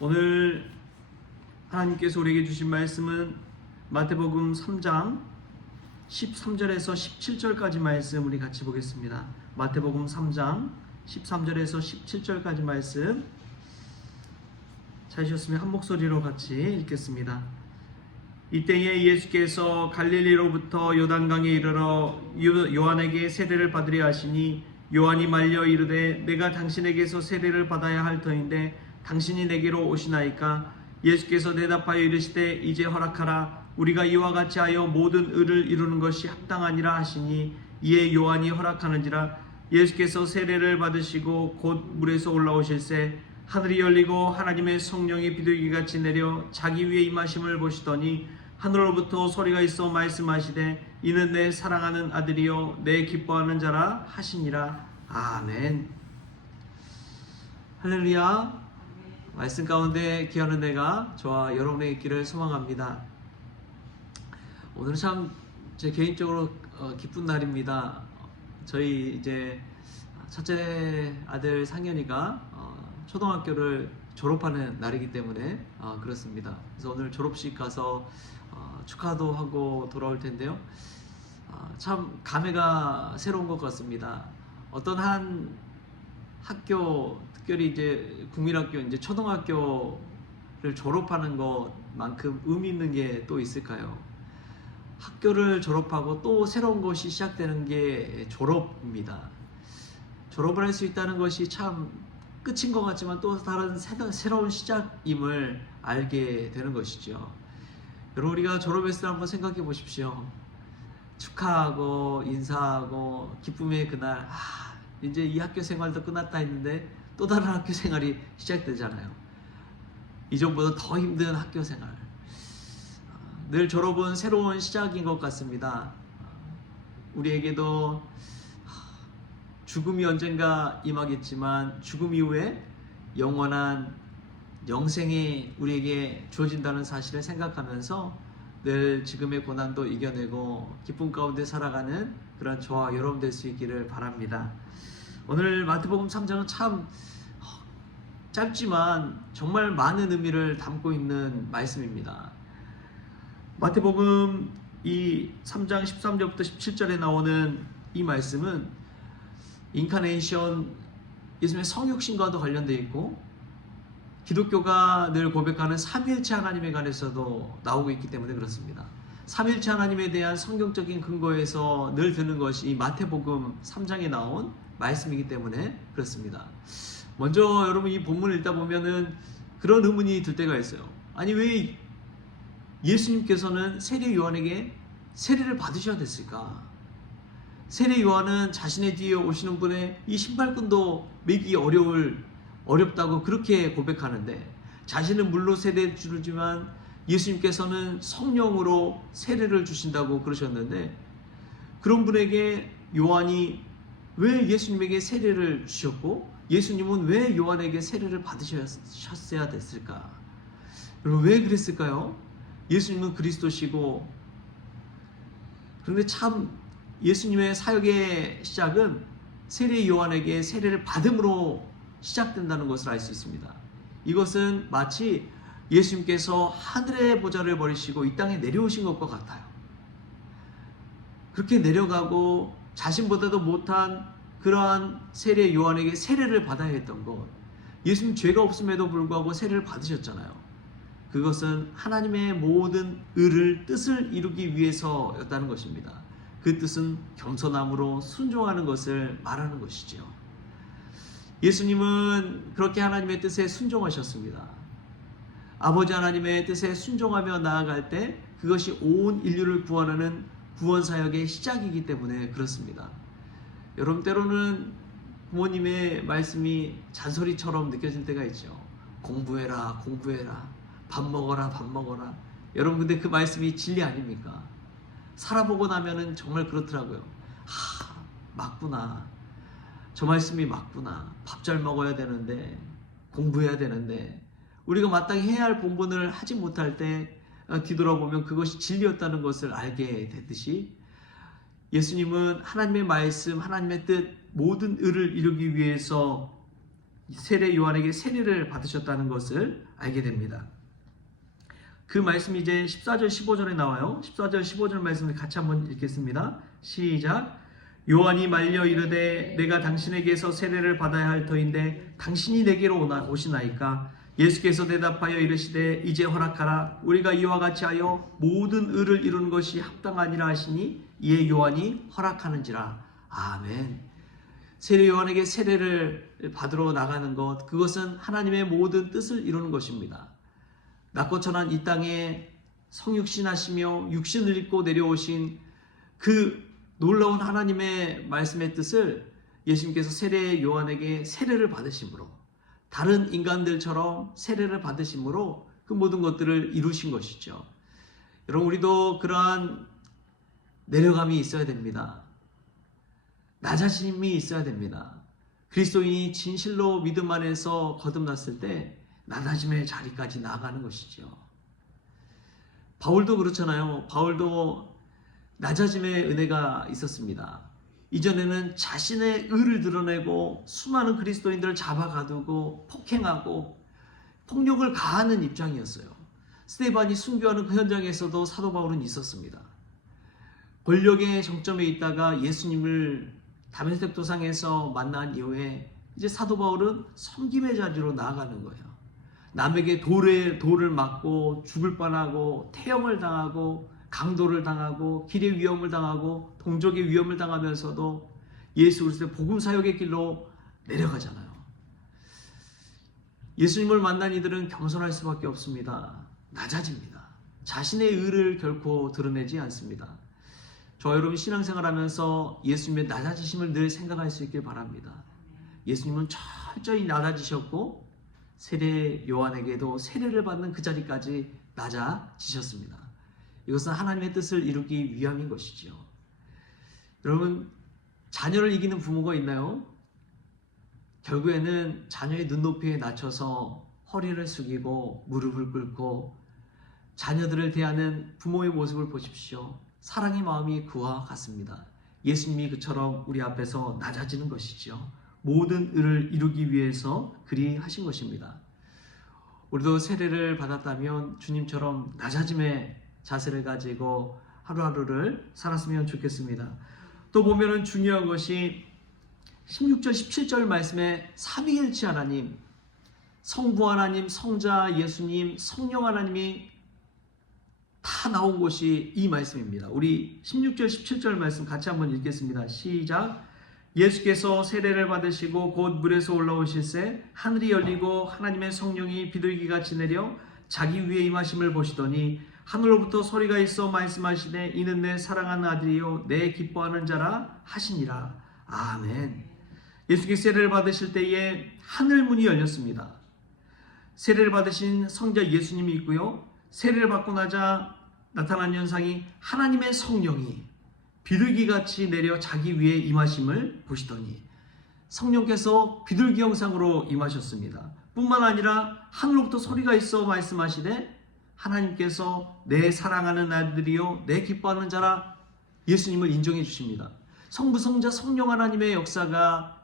오늘 하나님께서 우리에게 주신 말씀은 마태복음 3장 13절에서 17절까지 말씀 우리 같이 보겠습니다. 마태복음 3장 13절에서 17절까지 말씀 찾으셨으면 한 목소리로 같이 읽겠습니다. 이때에 예수께서 갈릴리로부터 요단강에 이르러 요한에게 세례를 받으려 하시니 요한이 말려 이르되 내가 당신에게서 세례를 받아야 할 터인데 당신이 내게로 오시나이까? 예수께서 대답하여 이르시되 이제 허락하라. 우리가 이와 같이 하여 모든 의를 이루는 것이 합당하니라 하시니 이에 요한이 허락하는지라. 예수께서 세례를 받으시고 곧 물에서 올라오실새 하늘이 열리고 하나님의 성령이 비둘기같이 내려 자기 위에 임하심을 보시더니 하늘로부터 소리가 있어 말씀하시되 이는 내 사랑하는 아들이요 내 기뻐하는 자라 하시니라. 아멘. 할렐루야. 말씀 가운데 귀하는 내가 저와 여러분의 있기를 소망합니다. 오늘은 참 제 개인적으로 기쁜 날입니다. 저희 이제 첫째 아들 상현이가 초등학교를 졸업하는 날이기 때문에 그렇습니다. 그래서 오늘 졸업식 가서 축하도 하고 돌아올 텐데요. 참 감회가 새로운 것 같습니다. 어떤 한 학교, 특별히 이제 국민학교, 이제 초등학교를 졸업하는 것만큼 의미 있는 게 또 있을까요? 학교를 졸업하고 또 새로운 것이 시작되는 게 졸업입니다. 졸업을 할 수 있다는 것이 참 끝인 것 같지만 또 다른 새로운 시작임을 알게 되는 것이죠. 여러분, 우리가 졸업했을 때 한번 생각해 보십시오. 축하하고 인사하고 기쁨의 그날, 이제 이 학교 생활도 끝났다 했는데 또 다른 학교 생활이 시작되잖아요. 이전보다 더 힘든 학교 생활. 늘 졸업은 새로운 시작인 것 같습니다. 우리에게도 죽음이 언젠가 임하겠지만 죽음 이후에 영원한 영생이 우리에게 주어진다는 사실을 생각하면서 늘 지금의 고난도 이겨내고 기쁨 가운데 살아가는 그런 저와 여러분 될 수 있기를 바랍니다. 오늘 마태복음 3장은 참 짧지만 정말 많은 의미를 담고 있는 말씀입니다. 마태복음 이 3장 13절부터 17절에 나오는 이 말씀은 인카네이션, 예수님의 성육신과도 관련되어 있고 기독교가 늘 고백하는 삼위일체 하나님에 관해서도 나오고 있기 때문에 그렇습니다. 삼위일체 하나님에 대한 성경적인 근거에서 늘 드는 것이 이 마태복음 3장에 나온 말씀이기 때문에 그렇습니다. 먼저 여러분 이 본문을 읽다 보면은 그런 의문이 들 때가 있어요. 아니 왜 예수님께서는 세례 요한에게 세례를 받으셔야 됐을까? 세례 요한은 자신의 뒤에 오시는 분의 이 신발끈도 매기 어렵다고 그렇게 고백하는데 자신은 물로 세례를 주지만 예수님께서는 성령으로 세례를 주신다고 그러셨는데 그런 분에게 요한이 왜 예수님에게 세례를 주셨고 예수님은 왜 요한에게 세례를 받으셨어야 됐을까? 여러분 왜 그랬을까요? 예수님은 그리스도시고 그런데 참 예수님의 사역의 시작은 세례 요한에게 세례를 받음으로 시작된다는 것을 알 수 있습니다. 이것은 마치 예수님께서 하늘의 보좌를 버리시고 이 땅에 내려오신 것과 같아요. 그렇게 내려가고 자신보다도 못한 그러한 세례 요한에게 세례를 받아야 했던 것, 예수님 죄가 없음에도 불구하고 세례를 받으셨잖아요. 그것은 하나님의 모든 의를 뜻을 이루기 위해서였다는 것입니다. 그 뜻은 겸손함으로 순종하는 것을 말하는 것이죠. 예수님은 그렇게 하나님의 뜻에 순종하셨습니다. 아버지 하나님의 뜻에 순종하며 나아갈 때 그것이 온 인류를 구원하는 구원사역의 시작이기 때문에 그렇습니다. 여러분 때로는 부모님의 말씀이 잔소리처럼 느껴질 때가 있죠. 공부해라 공부해라, 밥 먹어라 밥 먹어라. 여러분 근데 그 말씀이 진리 아닙니까? 살아보고 나면은 정말 그렇더라고요. 맞구나. 저 말씀이 맞구나. 밥 잘 먹어야 되는데 공부해야 되는데 우리가 마땅히 해야 할 본분을 하지 못할 때 뒤돌아보면 그것이 진리였다는 것을 알게 되듯이 예수님은 하나님의 말씀, 하나님의 뜻, 모든 의를 이루기 위해서 세례 요한에게 세례를 받으셨다는 것을 알게 됩니다. 그 말씀이 이제 14절 15절에 나와요. 14절 15절 말씀을 같이 한번 읽겠습니다. 시작. 요한이 말려 이르되 내가 당신에게서 세례를 받아야 할 터인데 당신이 내게로 오시나이까? 예수께서 대답하여 이르시되 이제 허락하라. 우리가 이와 같이 하여 모든 의를 이루는 것이 합당하니라 하시니 이에 요한이 허락하는지라. 아멘. 세례 요한에게 세례를 받으러 나가는 것, 그것은 하나님의 모든 뜻을 이루는 것입니다. 낮고 천한 이 땅에 성육신하시며 육신을 입고 내려오신 그 놀라운 하나님의 말씀의 뜻을 예수님께서 세례 요한에게 세례를 받으심으로, 다른 인간들처럼 세례를 받으심으로 그 모든 것들을 이루신 것이죠. 여러분, 우리도 그러한 내려감이 있어야 됩니다. 낮아짐이 있어야 됩니다. 그리스도인이 진실로 믿음 안에서 거듭났을 때 낮아짐의 자리까지 나아가는 것이죠. 바울도 그렇잖아요. 바울도 낮아짐의 은혜가 있었습니다. 이전에는 자신의 의를 드러내고 수많은 그리스도인들을 잡아가두고 폭행하고 폭력을 가하는 입장이었어요. 스데반이 순교하는 그 현장에서도 사도 바울은 있었습니다. 권력의 정점에 있다가 예수님을 다메섹 도상에서 만난 이후에 이제 사도 바울은 섬김의 자리로 나아가는 거예요. 남에게 돌을 맞고 죽을 뻔하고 태형을 당하고 강도를 당하고 길의 위험을 당하고 동족의 위험을 당하면서도 예수 그리스도의 복음 사역의 길로 내려가잖아요. 예수님을 만난 이들은 겸손할 수밖에 없습니다. 낮아집니다. 자신의 의를 결코 드러내지 않습니다. 저 여러분 신앙생활하면서 예수님의 낮아지심을 늘 생각할 수 있길 바랍니다. 예수님은 철저히 낮아지셨고 세례 요한에게도 세례를 받는 그 자리까지 낮아지셨습니다. 이것은 하나님의 뜻을 이루기 위함인 것이죠. 여러분, 자녀를 이기는 부모가 있나요? 결국에는 자녀의 눈높이에 낮춰서 허리를 숙이고 무릎을 꿇고 자녀들을 대하는 부모의 모습을 보십시오. 사랑의 마음이 그와 같습니다. 예수님이 그처럼 우리 앞에서 낮아지는 것이죠. 모든 의를 이루기 위해서 그리 하신 것입니다. 우리도 세례를 받았다면 주님처럼 낮아짐의 자세를 가지고 하루하루를 살았으면 좋겠습니다. 또 보면은 중요한 것이 16절 17절 말씀에 삼위일체 하나님, 성부 하나님, 성자 예수님, 성령 하나님이 다 나온 것이 이 말씀입니다. 우리 16절 17절 말씀 같이 한번 읽겠습니다. 시작. 예수께서 세례를 받으시고 곧 물에서 올라오실새 하늘이 열리고 하나님의 성령이 비둘기같이 내려 자기 위에 임하심을 보시더니 하늘로부터 소리가 있어 말씀하시되 이는 내 사랑하는 아들이요 내 기뻐하는 자라 하시니라. 아멘. 예수께서 세례를 받으실 때에 하늘 문이 열렸습니다. 세례를 받으신 성자 예수님이 있고요. 세례를 받고 나자 나타난 현상이 하나님의 성령이 비둘기같이 내려 자기 위에 임하심을 보시더니 성령께서 비둘기 형상으로 임하셨습니다. 뿐만 아니라 하늘로부터 소리가 있어 말씀하시되 하나님께서 내 사랑하는 아들이요 내 기뻐하는 자라 예수님을 인정해 주십니다. 성부 성자 성령 하나님의 역사가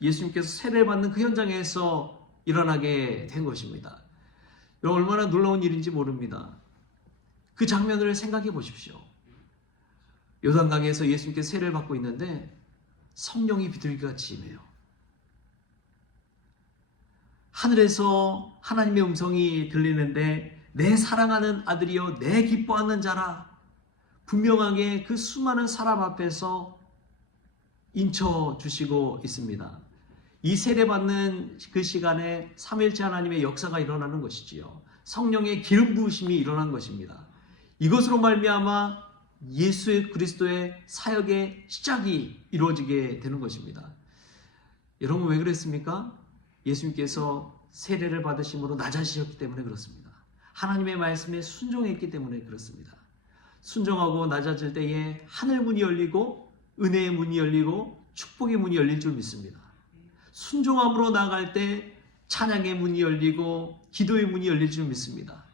예수님께서 세례를 받는 그 현장에서 일어나게 된 것입니다. 얼마나 놀라운 일인지 모릅니다. 그 장면을 생각해 보십시오. 요단강에서 예수님께서 세례를 받고 있는데 성령이 비둘기같이 임해요. 하늘에서 하나님의 음성이 들리는데 내 사랑하는 아들이여 내 기뻐하는 자라, 분명하게 그 수많은 사람 앞에서 인쳐주시고 있습니다. 이 세례받는 그 시간에 삼위일체 하나님의 역사가 일어나는 것이지요. 성령의 기름 부으심이 일어난 것입니다. 이것으로 말미암아 예수 그리스도의 사역의 시작이 이루어지게 되는 것입니다. 여러분 왜 그랬습니까? 예수님께서 세례를 받으심으로 낮아지셨기 때문에 그렇습니다. 하나님의 말씀에 순종했기 때문에 그렇습니다. 순종하고 낮아질 때에 하늘 문이 열리고 은혜의 문이 열리고 축복의 문이 열릴 줄 믿습니다. 순종함으로 나아갈 때 찬양의 문이 열리고 기도의 문이 열릴 줄 믿습니다.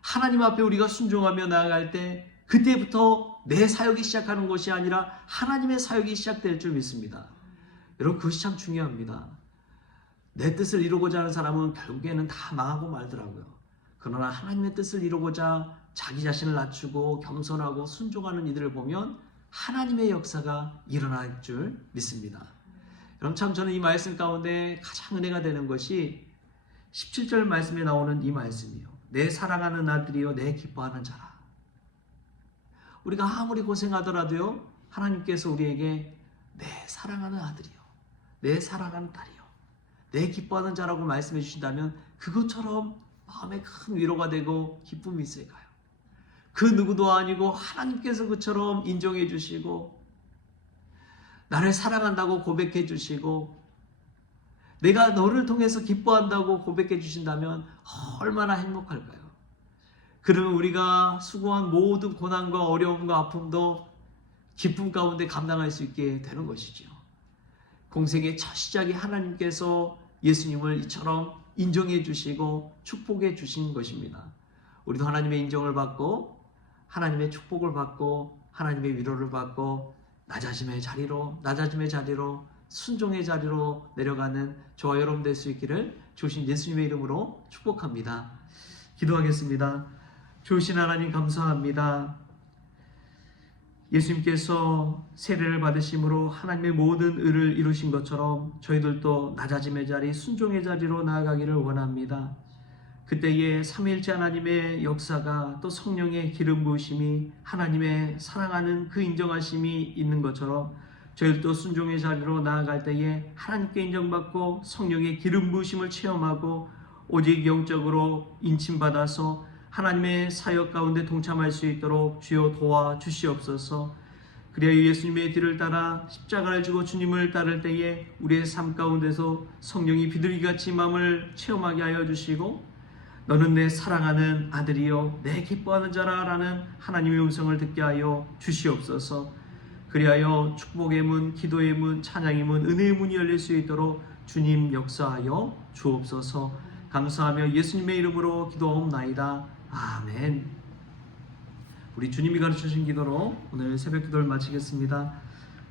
하나님 앞에 우리가 순종하며 나아갈 때 그때부터 내 사역이 시작하는 것이 아니라 하나님의 사역이 시작될 줄 믿습니다. 여러분 그것이 참 중요합니다. 내 뜻을 이루고자 하는 사람은 결국에는 다 망하고 말더라고요. 그러나 하나님의 뜻을 이루고자 자기 자신을 낮추고 겸손하고 순종하는 이들을 보면 하나님의 역사가 일어날 줄 믿습니다. 그럼 참 저는 이 말씀 가운데 가장 은혜가 되는 것이 17절 말씀에 나오는 이 말씀이요. 내 사랑하는 아들이요 내 기뻐하는 자라. 우리가 아무리 고생하더라도요 하나님께서 우리에게 내 사랑하는 아들이요 내 사랑하는 딸이요 내 기뻐하는 자라고 말씀해 주신다면 그것처럼 마음에 큰 위로가 되고 기쁨이 있어요. 그 누구도 아니고 하나님께서 그처럼 인정해 주시고 나를 사랑한다고 고백해 주시고 내가 너를 통해서 기뻐한다고 고백해 주신다면 얼마나 행복할까요? 그러면 우리가 수고한 모든 고난과 어려움과 아픔도 기쁨 가운데 감당할 수 있게 되는 것이죠. 공생의 첫 시작이 하나님께서 예수님을 이처럼 인정해 주시고 축복해 주신 것입니다. 우리도 하나님의 인정을 받고 하나님의 축복을 받고 하나님의 위로를 받고 낮아짐의 자리로 순종의 자리로 내려가는 저와 여러분 될 수 있기를 주신 예수님의 이름으로 축복합니다. 기도하겠습니다. 주신 하나님 감사합니다. 예수님께서 세례를 받으심으로 하나님의 모든 의를 이루신 것처럼 저희들도 낮아짐의 자리, 순종의 자리로 나아가기를 원합니다. 그때에 삼위일체 하나님의 역사가 또 성령의 기름 부으심이 하나님의 사랑하는 그 인정하심이 있는 것처럼 저희들도 순종의 자리로 나아갈 때에 하나님께 인정받고 성령의 기름 부으심을 체험하고 오직 영적으로 인침받아서 하나님의 사역 가운데 동참할 수 있도록 주여 도와주시옵소서. 그래야 예수님의 뒤를 따라 십자가를 지고 주님을 따를 때에 우리의 삶 가운데서 성령이 비둘기같이 마음을 체험하게 하여 주시고 너는 내 사랑하는 아들이요 내 기뻐하는 자라 라는 하나님의 음성을 듣게 하여 주시옵소서. 그리하여 축복의 문, 기도의 문, 찬양의 문, 은혜의 문이 열릴 수 있도록 주님 역사하여 주옵소서. 감사하며 예수님의 이름으로 기도하옵나이다. 아멘. 우리 주님이 가르쳐주신 기도로 오늘 새벽 기도를 마치겠습니다.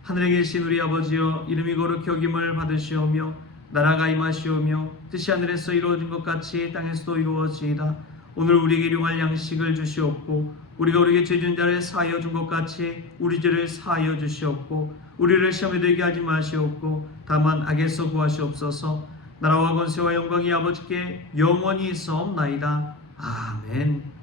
하늘에 계신 우리 아버지여, 이름이 거룩히 여김을 받으시오며 나라가 임하시오며 뜻이 하늘에서 이루어진 것 같이 땅에서도 이루어지이다. 오늘 우리에게 일용할 양식을 주시옵고 우리가 우리에게 죄 지은 자를 사하여 준 것 같이 우리 죄를 사하여 주시옵고 우리를 시험에 들게 하지 마시옵고 다만 악에서 구하시옵소서. 나라와 권세와 영광이 아버지께 영원히 있사옵나이다. 아멘.